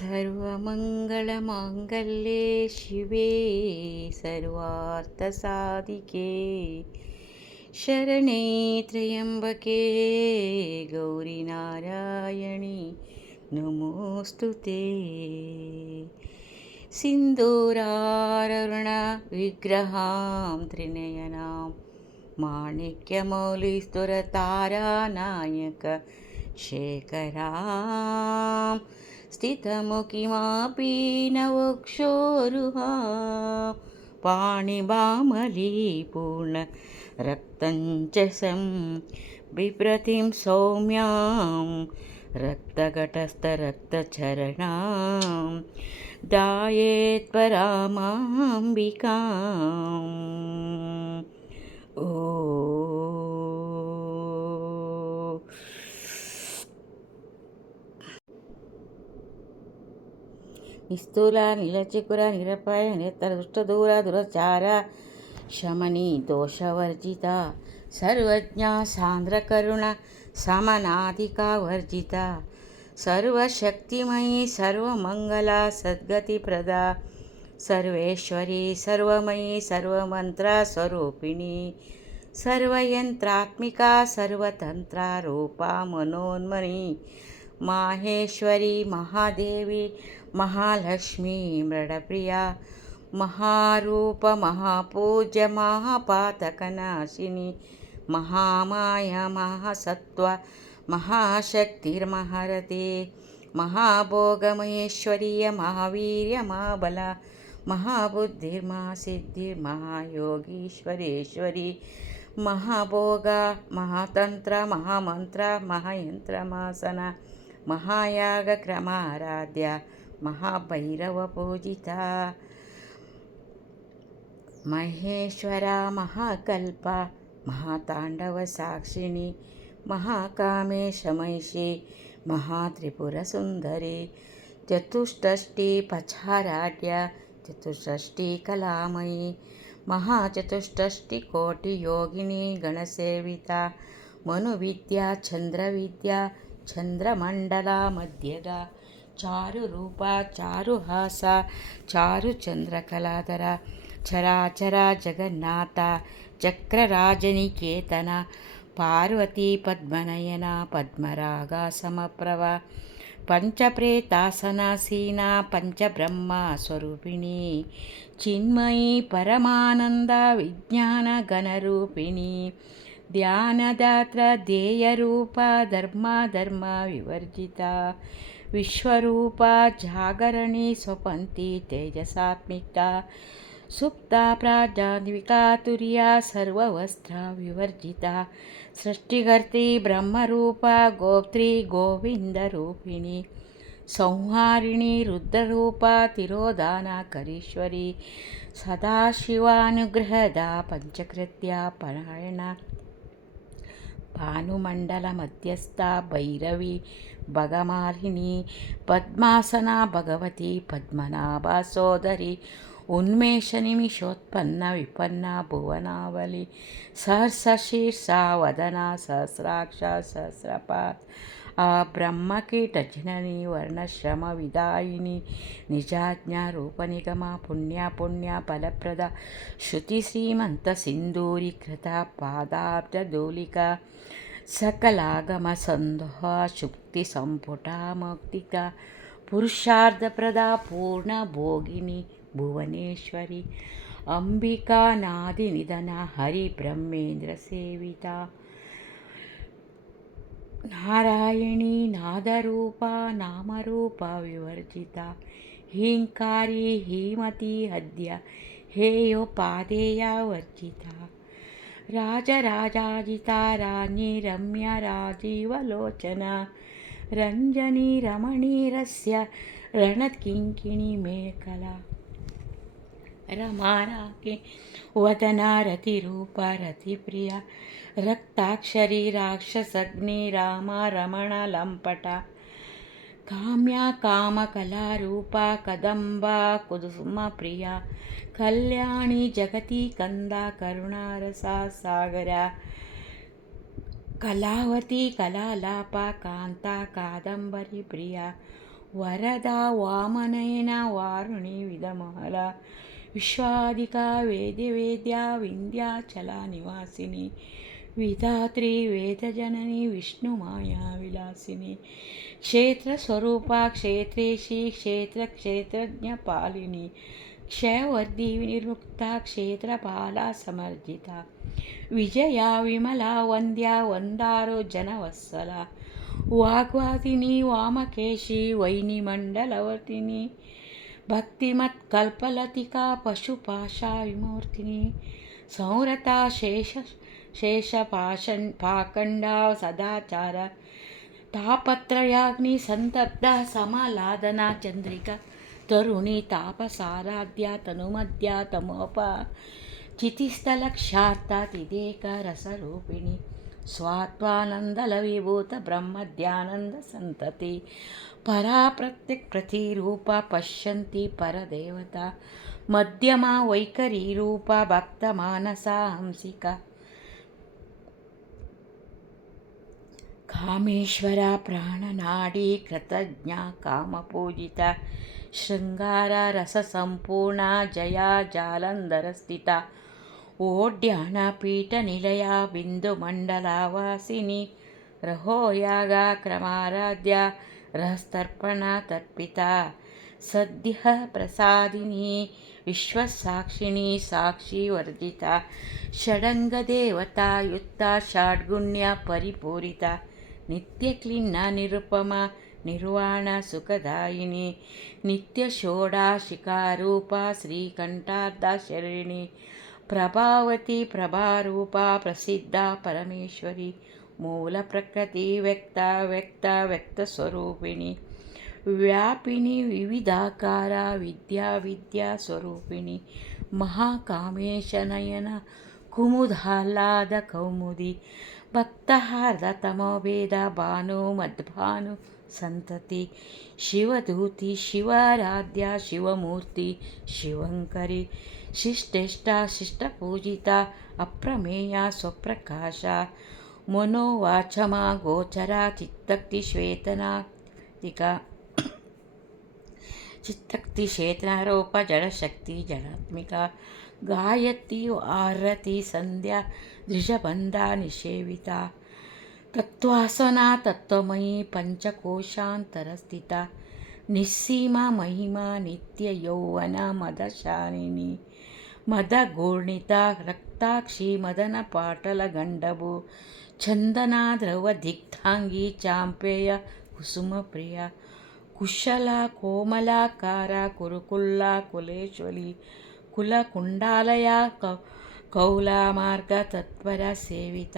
सर्वमङ्गलमाङ्गल्ये शिवे सर्वार्थसाधिके शरणे त्र्यम्बके गौरी नारायणि नमोऽस्तु ते। सिन्दूरारुणविग्रहां त्रिनयनां माणिक्यमौलिस्तुरतारानायक शेखरां स्थितमुखिमापि नवक्षोरुहां पाणिबामलीपूर्णरक्तञ्च बिभ्रतिं सौम्यां रक्तघटस्थरक्तचरणां ध्यायेत्परामाम्बिकाम्। ओ నిస్థూల నీలచికుర నిరపాయ నేత్ర దుష్టదూర దురచార శమని దోషవర్జిత సర్వజ్ఞ సాంద్రకరుణ సమనాధికా వర్జిత సర్వశక్తిమయీ సర్వమంగళ సద్గతిప్రద సర్వేశ్వరి సర్వమయీ సర్వమంత్ర స్వరూపిణి సర్వయంత్రాత్మిక సర్వతంత్ర రూపా మనోన్మణి माहेश्वरी महादेवी महालक्ष्मी मृडप्रिया महारूप महापूज्य महापातकनाशिनी महामाया महासत्व महाशक्तिर्महारते महाभोगमहेश्वरीय महावीर्य महाबल महाबुद्धिर्महासिद्धिर्महायोगीश्वरेश्वरी महाभोग महातंत्र महामंत्र महायंत्रमासन महायागक्रमाराध्य महाभैरवपूजिता महेश्वरा महाकल्प महाताण्डवसाक्षिणी महाकामेशमहिषी महात्रिपुरसुन्दरी चतुष्षष्टिपचाराढ्य चतुष्षष्टिकलामयी महाचतुष्षष्टिकोटियोगिनी गणसेविता मनुविद्या चन्द्रविद्या ಚಂದ್ರಮಂಡಲ ಮಧ್ಯದ ಚಾರು ರೂಪ ಚಾರುಹಾಸ ಚಾರು ಚಂದ್ರಕಲಾಧರ ಚರಾಚರ ಜಗನ್ನಾಥ ಚಕ್ರರಾಜನಿಕೇತನ ಪಾರ್ವತಿ ಪದ್ಮನಯನ ಪದ್ಮರಾಗ ಸಮಪ್ರಭ ಪಂಚಪ್ರೇತಾಸನಾಸೀನ ಪಂಚಬ್ರಹ್ಮ ಸ್ವರೂಪಿಣಿ ಚಿನ್ಮಯಿ ಪರಮಾನಂದ ವಿಜ್ಞಾನ ಗಣರೂಪಿಣಿ ಧ್ಯಾನದಾತ್ರ ಧ್ಯೇಯರೂಪ ಧರ್ಮ ವಿವರ್ಜಿತ ವಿಶ್ವರೂಪ ಜಾಗರಣಿ ಸ್ವಪಂತಿ ತೇಜಸಾತ್ಮಿಕ ಸುಪ್ತ ಪ್ರಾಜ್ಞಾನ್ವಿತಾ ತುರ್ಯ ಸರ್ವವಸ್ತ್ರ ವಿವರ್ಜಿತ ಸೃಷ್ಟಿಕರ್ತಿ ಬ್ರಹ್ಮರೂಪ ಗೋಪ್ತ್ರಿ ಗೋವಿಂದರೂಪಿಣಿ ಸಂಹಾರಿಣಿ ರುದ್ರರೂಪ ತಿರೋಧಾನಕರೀಶ್ವರಿ ಸದಾಶಿವಾನುಗ್ರಹದ ಪಂಚಕೃತ್ಯ ಪರಾಯಣ ಭಾನುಮಂಡಲ ಮಧ್ಯಸ್ಥ ಭೈರವಿ ಭಗಮಾಲಿನಿ ಪದ್ಮಾಸನ ಭಗವತಿ ಪದ್ಮನಾಭ ಸೋದರಿ ಉನ್ಮೇಷ ನಿಮಿಷೋತ್ಪನ್ನ ವಿಪನ್ನ ಭುವನಾವಲಿ ಸಹಸ್ರಶೀರ್ಷ ವದನ ಸಹಸ್ರಾಕ್ಷ ಸಹಸ್ರಪಾತ್ ಆ ಬ್ರಹ್ಮಕೀಟಜನನಿ ವರ್ಣಶ್ರಮ ವಿದಾಯಿನಿ ನಿಜಾಜ್ಞಾ ರೂಪನಿಗಮ ಪುಣ್ಯ ಫಲಪ್ರದ ಶ್ರುತಿ ಶ್ರೀಮಂತ ಸಿಂಧೂರೀಕೃತ ಪಾದಾಬ್ಜಧೂಲಿಕ ಸಕಲಾಗಮ ಸಂದೋಹ ಶುಕ್ತಿ ಸಂಪುಟ ಮೌಕ್ತಿಕ ಪುರುಷಾರ್ಥಪ್ರದ ಪೂರ್ಣ ಭೋಗಿನಿ ಭುವನೇಶ್ವರಿ ಅಂಬಿಕಾ ನಾದಿ ನಿಧನ ಹರಿ ಬ್ರಹ್ಮೇಂದ್ರ ಸೇವಿತಾ ನಾರಾಯಣಿ ನಾದರೂಪ ನಾಮರೂಪ ವಿವರ್ಜಿತ ಹೀಂಕಾರಿ ಹೀಮತಿ ಹದ್ಯ ಹೇಯೋಪಾದೇಯ ವರ್ಜಿತ ರಾಜರಾಜಾಜಿತ ರಾಜ್ಞಿ ರಮ್ಯ ರಾಜೀವಲೋಚನ ರಂಜನಿ ರಮಣೀರಸ್ಯ ರಣಕಿಂಕಿಣಿ ಮೇಖಲಾ ರಮಾರಾಕಿ ವದನ ರತಿರೂಪ ರತಿಪ್ರಿಯ ರಕ್ತಾಕ್ಷರಿ ರಾಕ್ಷಸಗ್ನಿ ರಾಮ ರಮಣ ಲಂಪಟ ಕಾಮ್ಯ ಕಾಮಕಲಾರೂಪ ಕದಂಬ ಕುಸುಮ ಪ್ರಿಯ ಕಲ್ಯಾಣಿ ಜಗತಿ ಕಂದ ಕರುಣಾರಸ ಸಾಗರ ಕಲಾವತಿ ಕಲಾಲಾಪ ಕಾಂತ ಕಾದಂಬರಿ ಪ್ರಿಯ వరదా వామనయన వారుణి విధమహల విశ్వాదికా వేద్యా వింధ్యాచల నివాసిని విధాత్రి వేదజనని విష్ణుమాయా విలాసిని క్షేత్రస్వరూప క్షేత్రేశి క్షేత్రజ్ఞ పాలిని క్షయవర్ధి వినిర్ముక్త క్షేత్రపాల సమర్జిత విజయ విమలా వంద్య వందారో జనవత్సల వాగ్వాదిని వామకేశి వైనిమండలవర్తిని భక్తిమత్కల్పలతికా పశుపాశా విమూర్తిని సంరతా పాఖండా సదాచార తాపత్రయాగ్ని సంతప్త సమలాదన చంద్రిక తరుణి తాపసారాధ్య తనుమధ్య తమోప చితిస్థలక్షార్త తిదేక రసరూపిణి స్వాత్వానందల విభూత బ్రహ్మధ్యానంద సంతతి పరా ప్రత్యక్ ప్రతిరూప పశ్యంతి పరదేవత మధ్యమా వైఖరీ రూప భక్త మానసా హంసిక కామేశ్వర ప్రాణనాడీ కృతజ్ఞ కామపూజిత శృంగార రస సంపూర్ణ జయా జాలంధర స్థిత ఓడ్యాన పీఠ నిలయ బిందు మండలావాసిని రహోయాగ క్రమారాధ్య రహస్తర్పణ తర్పిత సద్య ప్రసాదిని విశ్వసాక్షిణి సాక్షివర్జిత షడంగదేవతాయుక్త షాడ్గుణ్య పరిపూరిత నిత్యక్లిన్న నిరుపమ నిర్వాణ సుఖదాయిని నిత్యషోడాశికారూప శ్రీకంఠార్థ శరణి ప్రభావతి ప్రభారూప ప్రసిద్ధ పరమేశ్వరి మూల ప్రకృతి వ్యక్త స్వరూపిణి వ్యాపిని వివిధాకార విద్యా స్వరూపిణి మహాకామేశనయన కుముదాహ్లాద కౌముది భక్తహార్ద తమోభేద భాను మద్భాను సంతతి శివదూతి శివారాధ్య శివమూర్తి శివంకరి ಶಿಷ್ಟಪೂಜಿತ ಅಪ್ರಮೇಯ ಸ್ವಪ್ರಕಾಶ ಮನೋವಾಚಮ ಗೋಚರ ಚಿತ್ತಕ್ತಿ ಶ್ವೇತನಾರೋಪ ಜಡಶಕ್ತಿ ಜಡಾತ್ಮಿಕ ಗಾಯತ್ರಿ ಆರತಿ ಸಂಧ್ಯಾ ದೃಶಬಂಧ ನಿಷೇವಿತ ತತ್ವಾಸನ ತತ್ವಮಯಿ ಪಂಚಕೋಶಾಂತರಸ್ಥಿತ ನಿಸ್ಸೀಮ ಮಹಿಮಾ ನಿತ್ಯ ಯೌವನ ಮದಶಾಲಿನಿ ಮದಗೂರ್ಣಿತ ರಕ್ತಾಕ್ಷಿ ಮದನ ಪಾಟಲ ಗಂಡಭು ಚಂದನಾ ದ್ರವ ದಿಗ್ಧಾಂಗಿ ಚಾಂಪೇಯ ಕುಸುಮ ಪ್ರಿಯ ಕುಶಲ ಕೋಮಲಾಕಾರ ಕುರುಕುಲ್ಲ ಕುಲೇಶ್ವರಿ ಕುಲ ಕುಂಡಾಲಯ ಕೌಲಾಮಾರ್ಗ ತತ್ಪರ ಸೇವಿತ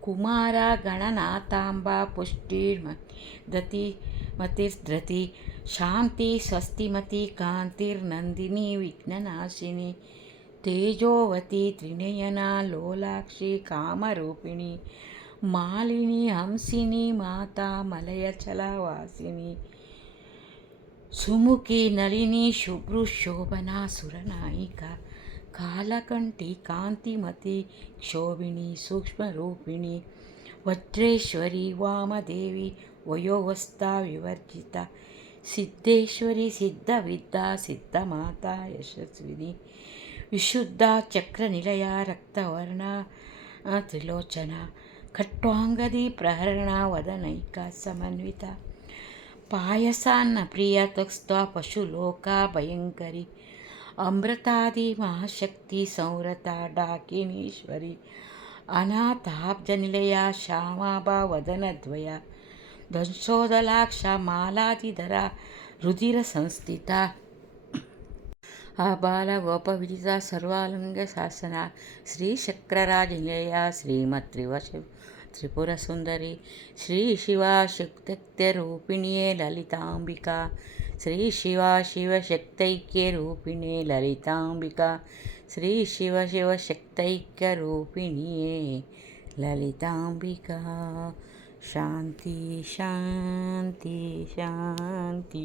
ಕುಮಾರ ಗಣನಾಥಾಂಬ ಪುಷ್ಟಿರ್ಮತಿ ಮತಿರ್ಧೃತಿ ಶಾಂತಿ ಸ್ವಸ್ತಿಮತಿ ಕಾಂತಿರ್ನಂದಿನಿ ವಿಘ್ನನಾಶಿನಿ ತೇಜೋವತಿ ತ್ರಿನಯನ ಲೋಲಾಕ್ಷಿ ಕಾಮರೂಪಿಣಿ ಮಾಲಿನಿ ಹಂಸಿನಿ ಮಾತಾ ಮಲಯಚಲವಾಸಿನಿ ಸುಮುಖಿ ನಳಿನಿ ಶುಭ್ರುಶೋಭನಾ ಸುರನಾಯಿಕ ಕಾಲಕಂಠಿ ಕಾಂತಿಮತಿ ಕ್ಷೋಭಿಣಿ ಸೂಕ್ಷ್ಮರೂಪಿಣಿ ವಜ್ರೇಶ್ವರಿ ವಾಮದೇವಿ ವಯೋವಸ್ಥಾ ವಿವರ್ಜಿತ ಸಿದ್ಧೇಶ್ವರಿ ಸಿದ್ಧವಿದ್ಯಾ ಸಿದ್ಧಮಾತಾ ಯಶಸ್ವಿನಿ ವಿಶುದ್ಧ ಚಕ್ರನಿಲಯ ರಕ್ತವರ್ಣ ತ್ರಿಲೋಚನ ಖಟ್ವಾಂಗದಿ ಪ್ರಹರಣ ವದನೈಕ ಸಮನ್ವಿತ ಪಾಯಸಾನ್ನ ಪ್ರಿಯ ತಕ್ಸ್ತ್ವ ಪಶುಲೋಕ ಭಯಂಕರಿ ಅಮೃತಾದಿ ಮಹಾಶಕ್ತಿ ಸಂವೃತ ಡಾಕಿನೀಶ್ವರಿ ಅನಾಥಾಬ್ಜನಿಲಯ ಶ್ಯಾಮಾಭಾ ವದನದ್ವಯ ದಂಶೋದಲಾಕ್ಷ ಮಾಲಾದಿಧರ ರುಧಿರ ಸಂಸ್ಥಿತ ಆಬಾಲ ಗೋಪವಿದಿತ ಸರ್ವಾಲಂಗ ಶಾಸನ ಶ್ರೀಚಕ್ರರಾಜನಿಲಯ ತ್ರಿಪುರ ಸುಂದರಿ ಶ್ರೀ ಶಿವ ಶಕ್ತ್ಯರೂಪಿಣಿಯೇ ಲಲಿತಾಂಬಿಕಾ ಶ್ರೀ ಶಿವ ಶಿವಶಕ್ತೈಕ್ಯರೂಪಿಣಿಯೇ ಲಲಿತಾಂಬಿಕಾ ಶ್ರೀ ಶಿವ ಶಿವಶಕ್ತೈಕ್ಯರೂಪಿಣಿಯೇ ಲಲಿತಾಂಬಿಕಾ ಶಾಂತಿ ಶಾಂತಿ ಶಾಂತಿ.